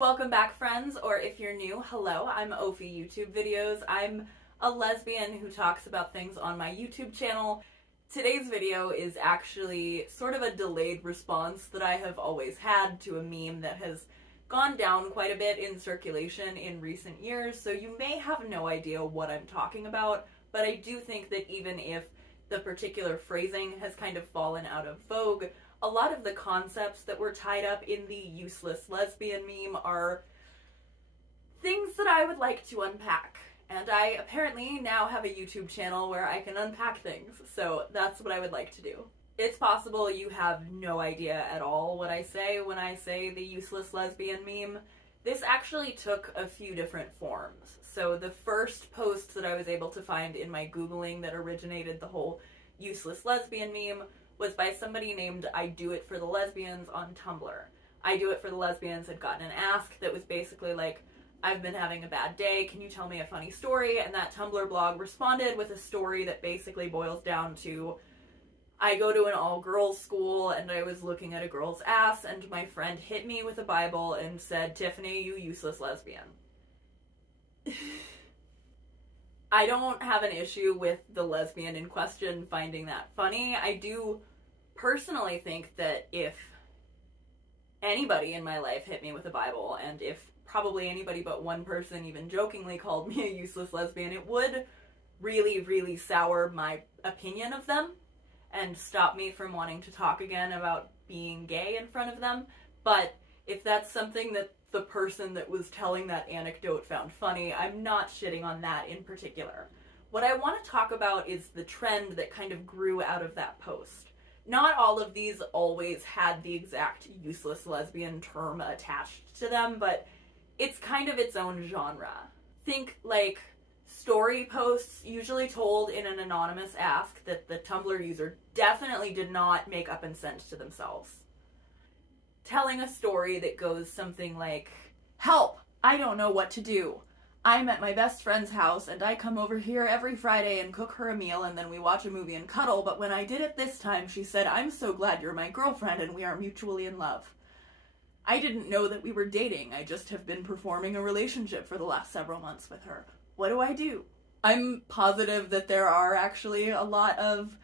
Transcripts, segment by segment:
Welcome back, friends, or if you're new, hello, I'm Ophi YouTube Videos. I'm a lesbian who talks about things on my YouTube channel. Today's video is actually sort of a delayed response that I have always had to a meme that has gone down quite a bit in circulation in recent years, so you may have no idea what I'm talking about, but I do think that even if the particular phrasing has kind of fallen out of vogue, a lot of the concepts that were tied up in the useless lesbian meme are things that I would like to unpack. And I apparently now have a YouTube channel where I can unpack things, so that's what I would like to do. It's possible you have no idea at all what I say when I say the useless lesbian meme. This actually took a few different forms. So the first post that I was able to find in my Googling that originated the whole useless lesbian meme was by somebody named I Do It For The Lesbians on Tumblr. I Do It For The Lesbians had gotten an ask that was basically like, I've been having a bad day, can you tell me a funny story? And that Tumblr blog responded with a story that basically boils down to, I go to an all-girls school and I was looking at a girl's ass and my friend hit me with a Bible and said, Tiffany, you useless lesbian. I don't have an issue with the lesbian in question finding that funny. I do personally think that if anybody in my life hit me with a Bible, and if probably anybody but one person even jokingly called me a useless lesbian, it would really, really sour my opinion of them and stop me from wanting to talk again about being gay in front of them. But if that's something that the person that was telling that anecdote found funny, I'm not shitting on that in particular. What I want to talk about is the trend that kind of grew out of that post. Not all of these always had the exact useless lesbian term attached to them, but it's kind of its own genre. Think like story posts usually told in an anonymous ask that the Tumblr user definitely did not make up and send to themselves. Telling a story that goes something like, help, I don't know what to do. I'm at my best friend's house and I come over here every Friday and cook her a meal and then we watch a movie and cuddle, but when I did it this time she said, I'm so glad you're my girlfriend and we are mutually in love. I didn't know that we were dating, I just have been performing a relationship for the last several months with her. What do I do? I'm positive that there are actually a lot of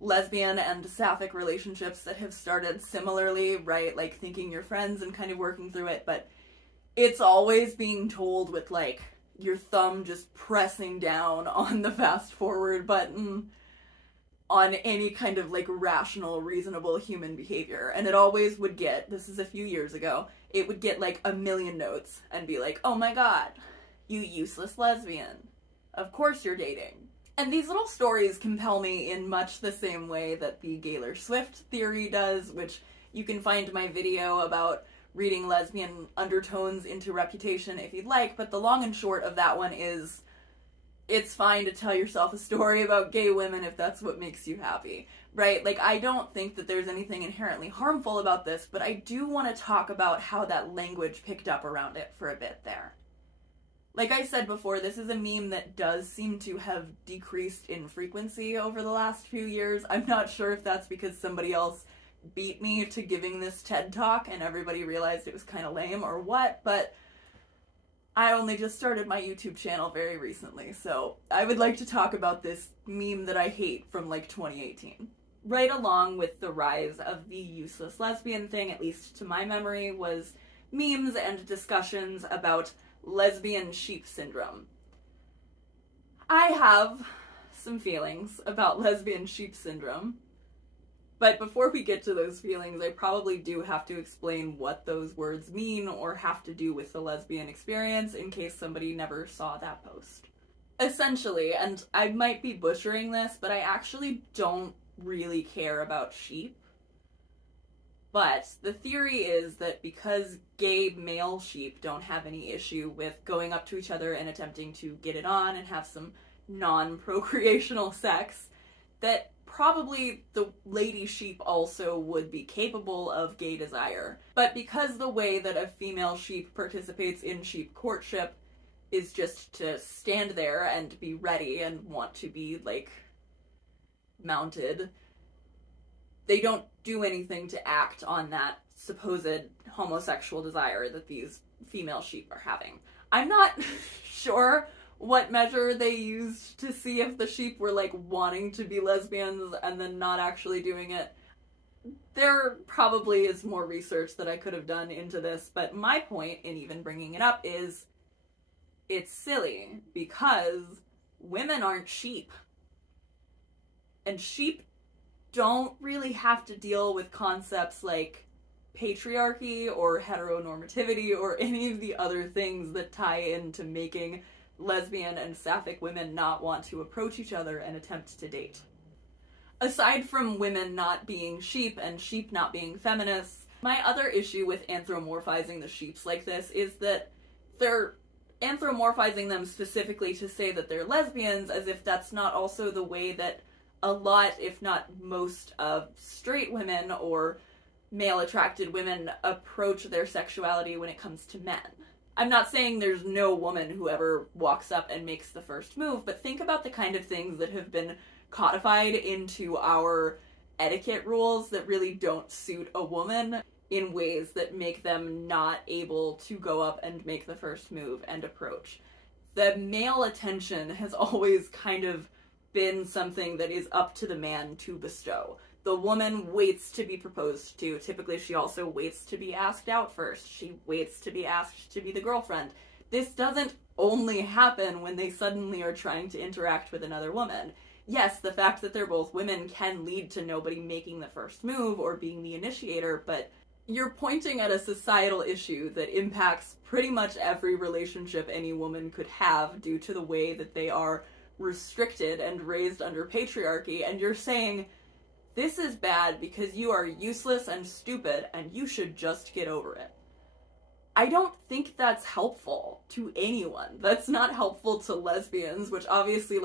lesbian and sapphic relationships that have started similarly, right? Like thinking you're friends and kind of working through it, but it's always being told with like your thumb just pressing down on the fast forward button on any kind of like rational, reasonable human behavior. And it always would get, this is a few years ago, it would get like 1 million notes and be like, oh my god, you useless lesbian. Of course you're dating. And these little stories compel me in much the same way that the Taylor Swift theory does, which you can find my video about reading lesbian undertones into Reputation if you'd like, but the long and short of that one is, it's fine to tell yourself a story about gay women if that's what makes you happy, right? Like, I don't think that there's anything inherently harmful about this, but I do want to talk about how that language picked up around it for a bit there. Like I said before, this is a meme that does seem to have decreased in frequency over the last few years. I'm not sure if that's because somebody else beat me to giving this TED Talk and everybody realized it was kind of lame or what, but I only just started my YouTube channel very recently, so I would like to talk about this meme that I hate from like 2018. Right along with the rise of the useless lesbian thing, at least to my memory, was memes and discussions about Lesbian Sheep Syndrome. I have some feelings about Lesbian Sheep Syndrome, but before we get to those feelings, I probably do have to explain what those words mean or have to do with the lesbian experience in case somebody never saw that post. Essentially, and I might be butchering this, but I actually don't really care about sheep. But the theory is that because gay male sheep don't have any issue with going up to each other and attempting to get it on and have some non-procreational sex, that probably the lady sheep also would be capable of gay desire. But because the way that a female sheep participates in sheep courtship is just to stand there and be ready and want to be, like, mounted, they don't do anything to act on that supposed homosexual desire that these female sheep are having. I'm not sure what measure they used to see if the sheep were like wanting to be lesbians and then not actually doing it. There probably is more research that I could have done into this, but my point in even bringing it up is it's silly because women aren't sheep. And sheep don't really have to deal with concepts like patriarchy or heteronormativity or any of the other things that tie into making lesbian and sapphic women not want to approach each other and attempt to date. Aside from women not being sheep and sheep not being feminists, my other issue with anthropomorphizing the sheeps like this is that they're anthropomorphizing them specifically to say that they're lesbians, as if that's not also the way that a lot, if not most, of straight women or male-attracted women approach their sexuality when it comes to men. I'm not saying there's no woman who ever walks up and makes the first move, but think about the kind of things that have been codified into our etiquette rules that really don't suit a woman in ways that make them not able to go up and make the first move and approach. The male attention has always kind of been something that is up to the man to bestow. The woman waits to be proposed to. Typically, she also waits to be asked out first. She waits to be asked to be the girlfriend. This doesn't only happen when they suddenly are trying to interact with another woman. Yes, the fact that they're both women can lead to nobody making the first move or being the initiator, but you're pointing at a societal issue that impacts pretty much every relationship any woman could have due to the way that they are restricted and raised under patriarchy, and you're saying, this is bad because you are useless and stupid and you should just get over it. I don't think that's helpful to anyone. That's not helpful to lesbians, which obviously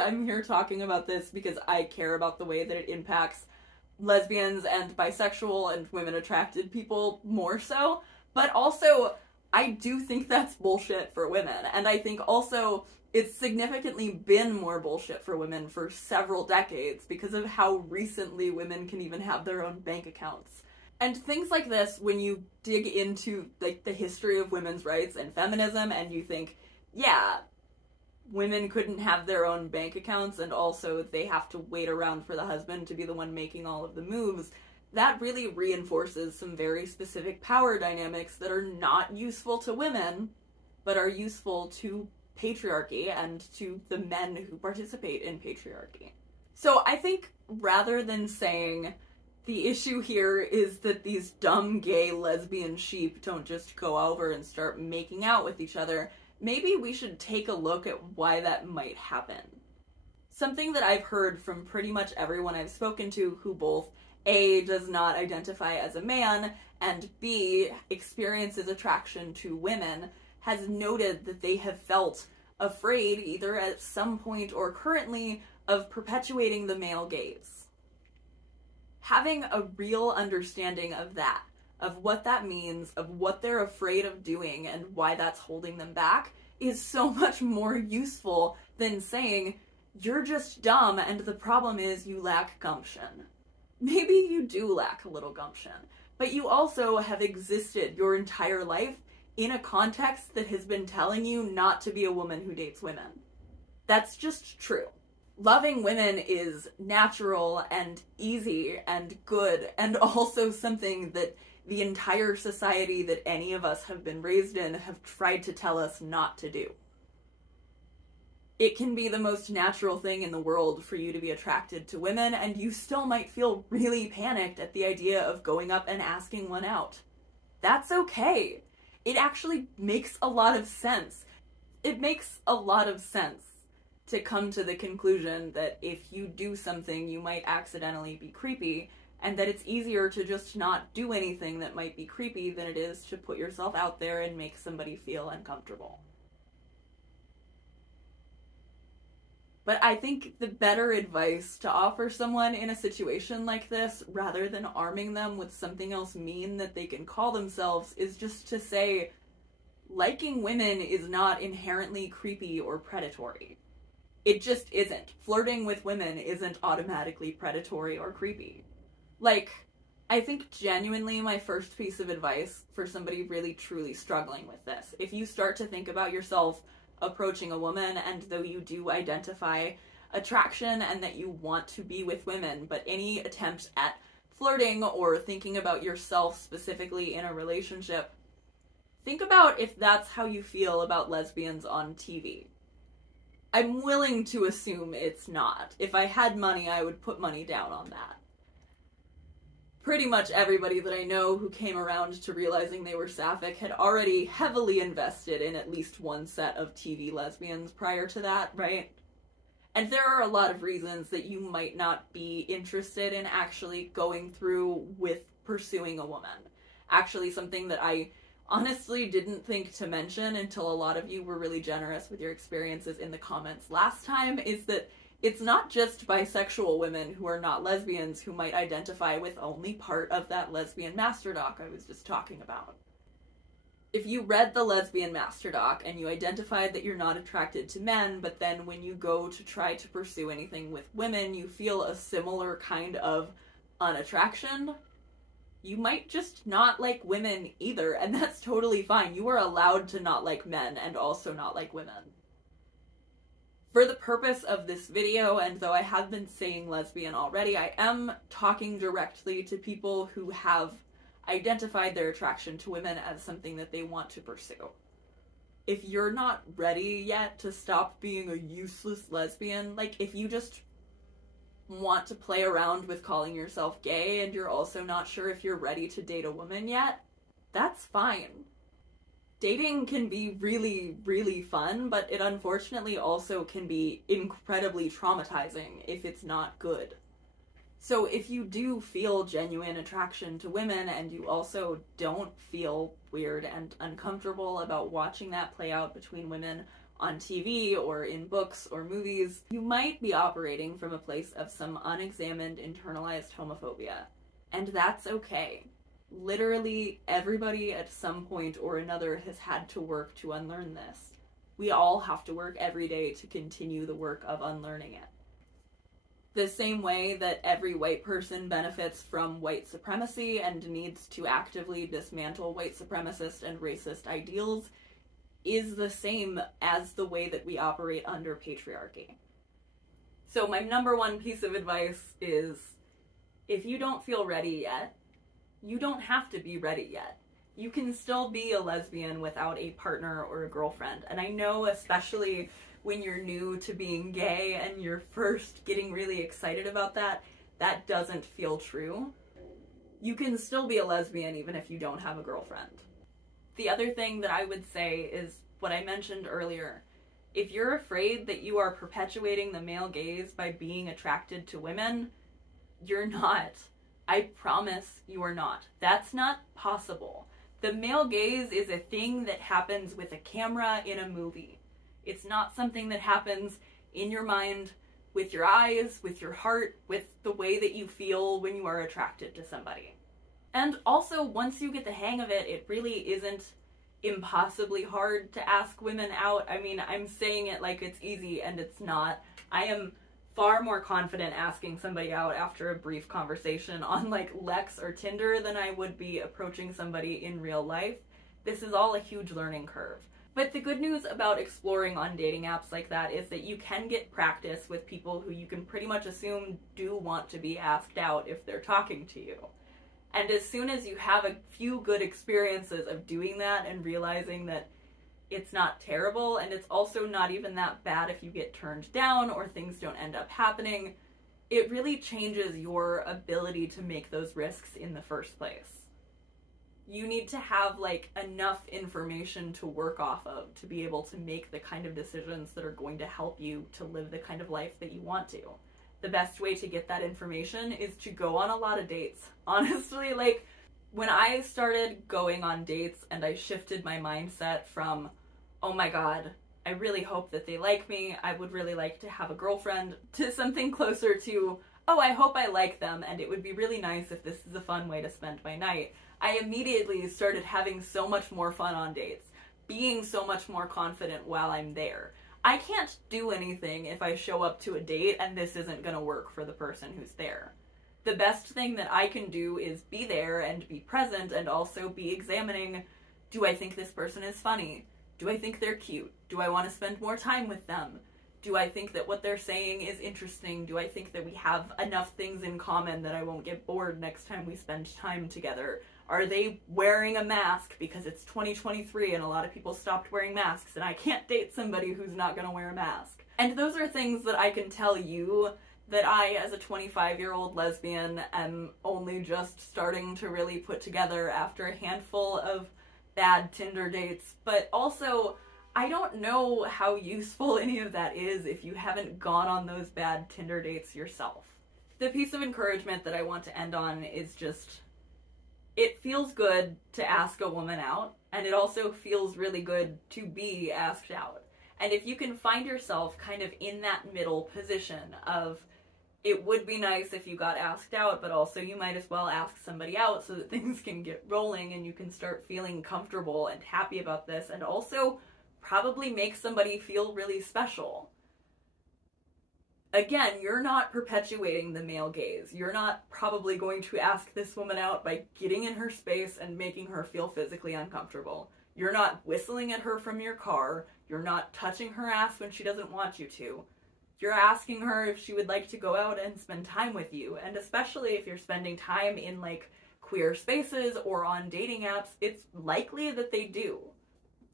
I'm here talking about this because I care about the way that it impacts lesbians and bisexual and women-attracted people more so, but also I do think that's bullshit for women, and I think also it's significantly been more bullshit for women for several decades because of how recently women can even have their own bank accounts. And things like this, when you dig into like the history of women's rights and feminism and you think, yeah, women couldn't have their own bank accounts and also they have to wait around for the husband to be the one making all of the moves, that really reinforces some very specific power dynamics that are not useful to women, but are useful to patriarchy and to the men who participate in patriarchy. So I think rather than saying the issue here is that these dumb gay lesbian sheep don't just go over and start making out with each other, maybe we should take a look at why that might happen. Something that I've heard from pretty much everyone I've spoken to who both A, does not identify as a man, and B, experiences attraction to women, has noted that they have felt afraid, either at some point or currently, of perpetuating the male gaze. Having a real understanding of that, of what that means, of what they're afraid of doing and why that's holding them back, is so much more useful than saying, you're just dumb and the problem is you lack gumption. Maybe you do lack a little gumption, but you also have existed your entire life in a context that has been telling you not to be a woman who dates women. That's just true. Loving women is natural and easy and good, and also something that the entire society that any of us have been raised in have tried to tell us not to do. It can be the most natural thing in the world for you to be attracted to women, and you still might feel really panicked at the idea of going up and asking one out. That's okay. It actually makes a lot of sense. It makes a lot of sense to come to the conclusion that if you do something, you might accidentally be creepy, and that it's easier to just not do anything that might be creepy than it is to put yourself out there and make somebody feel uncomfortable. But I think the better advice to offer someone in a situation like this, rather than arming them with something else mean that they can call themselves, is just to say, liking women is not inherently creepy or predatory. It just isn't. Flirting with women isn't automatically predatory or creepy. Like, I think genuinely my first piece of advice for somebody really truly struggling with this, if you start to think about yourself approaching a woman and though you do identify attraction and that you want to be with women, but any attempt at flirting or thinking about yourself specifically in a relationship, think about if that's how you feel about lesbians on TV. I'm willing to assume it's not. If I had money, I would put money down on that. Pretty much everybody that I know who came around to realizing they were sapphic had already heavily invested in at least one set of TV lesbians prior to that, right? And there are a lot of reasons that you might not be interested in actually going through with pursuing a woman. Actually, something that I honestly didn't think to mention until a lot of you were really generous with your experiences in the comments last time is that it's not just bisexual women who are not lesbians who might identify with only part of that lesbian master doc I was just talking about. If you read the lesbian master doc and you identified that you're not attracted to men, but then when you go to try to pursue anything with women, you feel a similar kind of unattraction, you might just not like women either, and that's totally fine. You are allowed to not like men and also not like women. For the purpose of this video, and though I have been saying lesbian already, I am talking directly to people who have identified their attraction to women as something that they want to pursue. If you're not ready yet to stop being a useless lesbian, like if you just want to play around with calling yourself gay and you're also not sure if you're ready to date a woman yet, that's fine. Dating can be really, really fun, but it unfortunately also can be incredibly traumatizing if it's not good. So if you do feel genuine attraction to women and you also don't feel weird and uncomfortable about watching that play out between women on TV or in books or movies, you might be operating from a place of some unexamined internalized homophobia. And that's okay. Literally everybody at some point or another has had to work to unlearn this. We all have to work every day to continue the work of unlearning it. The same way that every white person benefits from white supremacy and needs to actively dismantle white supremacist and racist ideals is the same as the way that we operate under patriarchy. So my number one piece of advice is, if you don't feel ready yet, you don't have to be ready yet. You can still be a lesbian without a partner or a girlfriend. And I know, especially when you're new to being gay and you're first getting really excited about that, that doesn't feel true. You can still be a lesbian even if you don't have a girlfriend. The other thing that I would say is what I mentioned earlier. If you're afraid that you are perpetuating the male gaze by being attracted to women, you're not. I promise you are not. That's not possible. The male gaze is a thing that happens with a camera in a movie. It's not something that happens in your mind, with your eyes, with your heart, with the way that you feel when you are attracted to somebody. And also, once you get the hang of it, it really isn't impossibly hard to ask women out. I mean, I'm saying it like it's easy, and it's not. I am far more confident asking somebody out after a brief conversation on like Lex or Tinder than I would be approaching somebody in real life. This is all a huge learning curve. But the good news about exploring on dating apps like that is that you can get practice with people who you can pretty much assume do want to be asked out if they're talking to you. And as soon as you have a few good experiences of doing that and realizing that it's not terrible, and it's also not even that bad if you get turned down or things don't end up happening, it really changes your ability to make those risks in the first place. You need to have like enough information to work off of to be able to make the kind of decisions that are going to help you to live the kind of life that you want to. The best way to get that information is to go on a lot of dates. Honestly, like, when I started going on dates and I shifted my mindset from, oh my god, I really hope that they like me, I would really like to have a girlfriend, to something closer to, oh, I hope I like them and it would be really nice if this is a fun way to spend my night, I immediately started having so much more fun on dates, being so much more confident while I'm there. I can't do anything if I show up to a date and this isn't gonna work for the person who's there. The best thing that I can do is be there and be present, and also be examining, do I think this person is funny? Do I think they're cute? Do I want to spend more time with them? Do I think that what they're saying is interesting? Do I think that we have enough things in common that I won't get bored next time we spend time together? Are they wearing a mask because it's 2023 and a lot of people stopped wearing masks and I can't date somebody who's not going to wear a mask? And those are things that I can tell you that I, as a 25-year-old lesbian, am only just starting to really put together after a handful of bad Tinder dates. But also, I don't know how useful any of that is if you haven't gone on those bad Tinder dates yourself. The piece of encouragement that I want to end on is just, it feels good to ask a woman out, and it also feels really good to be asked out. And if you can find yourself kind of in that middle position of, it would be nice if you got asked out, but also you might as well ask somebody out so that things can get rolling and you can start feeling comfortable and happy about this, and also probably make somebody feel really special. Again, you're not perpetuating the male gaze. You're not probably going to ask this woman out by getting in her space and making her feel physically uncomfortable. You're not whistling at her from your car. You're not touching her ass when she doesn't want you to. You're asking her if she would like to go out and spend time with you. And especially if you're spending time in like queer spaces or on dating apps, it's likely that they do.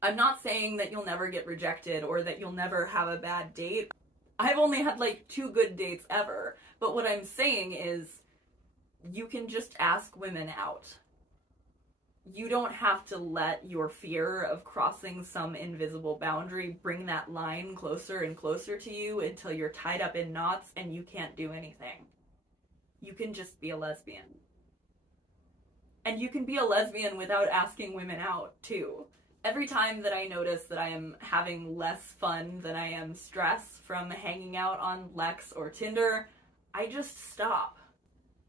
I'm not saying that you'll never get rejected or that you'll never have a bad date. I've only had like 2 good dates ever. But what I'm saying is, you can just ask women out. You don't have to let your fear of crossing some invisible boundary bring that line closer and closer to you until you're tied up in knots and you can't do anything. You can just be a lesbian. And you can be a lesbian without asking women out, too. Every time that I notice that I am having less fun than I am stress from hanging out on Lex or Tinder, I just stop.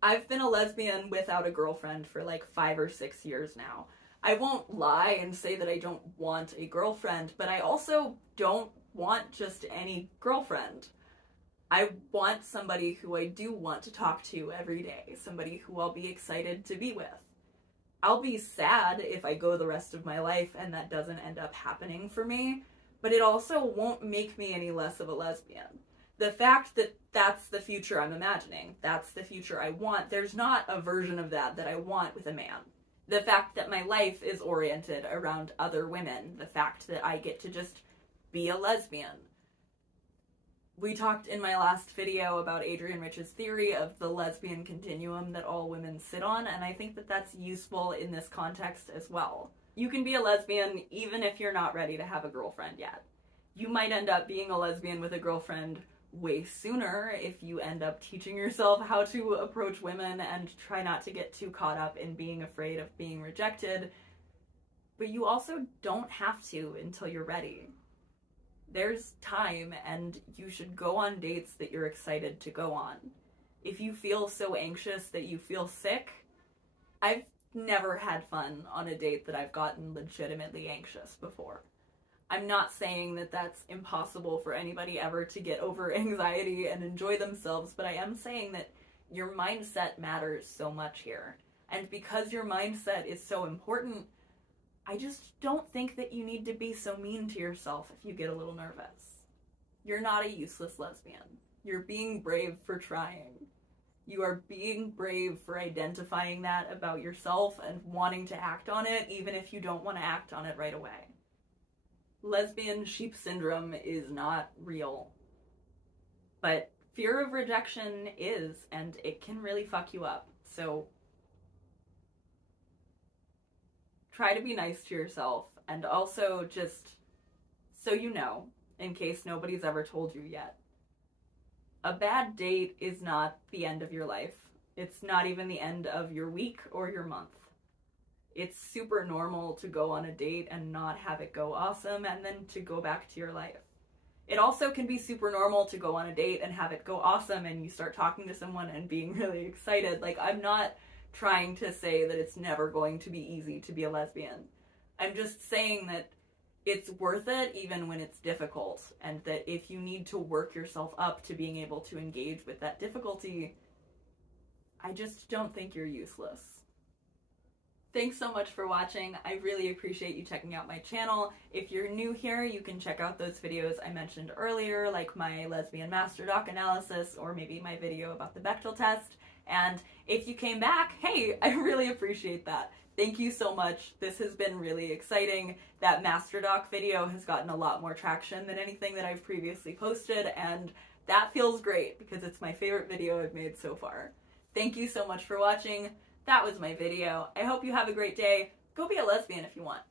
I've been a lesbian without a girlfriend for like 5 or 6 years now. I won't lie and say that I don't want a girlfriend, but I also don't want just any girlfriend. I want somebody who I do want to talk to every day, somebody who I'll be excited to be with. I'll be sad if I go the rest of my life and that doesn't end up happening for me, but it also won't make me any less of a lesbian. The fact that that's the future I'm imagining, that's the future I want, there's not a version of that I want with a man. The fact that my life is oriented around other women, the fact that I get to just be a lesbian. We talked in my last video about Adrienne Rich's theory of the lesbian continuum that all women sit on, and I think that that's useful in this context as well. You can be a lesbian even if you're not ready to have a girlfriend yet. You might end up being a lesbian with a girlfriend way sooner if you end up teaching yourself how to approach women and try not to get too caught up in being afraid of being rejected. But you also don't have to until you're ready. There's time, and you should go on dates that you're excited to go on. If you feel so anxious that you feel sick, I've never had fun on a date that I've gotten legitimately anxious before. I'm not saying that that's impossible for anybody ever to get over anxiety and enjoy themselves, but I am saying that your mindset matters so much here. And because your mindset is so important, I just don't think that you need to be so mean to yourself if you get a little nervous. You're not a useless lesbian. You're being brave for trying. You are being brave for identifying that about yourself and wanting to act on it, even if you don't want to act on it right away. Lesbian Sheep Syndrome is not real. But fear of rejection is, and it can really fuck you up. So try to be nice to yourself, and also just so you know, in case nobody's ever told you yet, a bad date is not the end of your life. It's not even the end of your week or your month. It's super normal to go on a date and not have it go awesome and then to go back to your life. It also can be super normal to go on a date and have it go awesome and you start talking to someone and being really excited. Like, I'm not trying to say that it's never going to be easy to be a lesbian. I'm just saying that it's worth it even when it's difficult, and that if you need to work yourself up to being able to engage with that difficulty, I just don't think you're useless. Thanks so much for watching. I really appreciate you checking out my channel. If you're new here, you can check out those videos I mentioned earlier, like my lesbian master doc analysis, or maybe my video about the Bechdel test. And if you came back, hey, I really appreciate that. Thank you so much. This has been really exciting. That master doc video has gotten a lot more traction than anything that I've previously posted, and that feels great because it's my favorite video I've made so far. Thank you so much for watching. That was my video. I hope you have a great day. Go be a lesbian if you want.